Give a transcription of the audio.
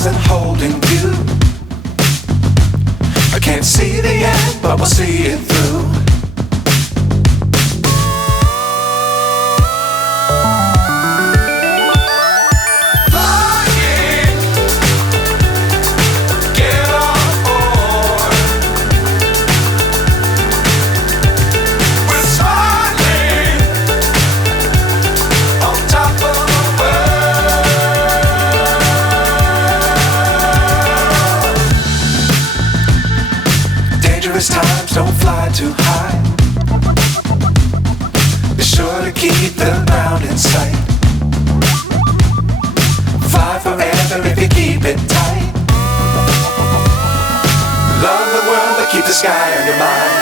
stars and holding you. I can't see the end, but we'll see it through. Times don't fly too high. Be sure to keep the ground in sight. Fly forever if you keep it tight. Love the world but keep the sky on your mind.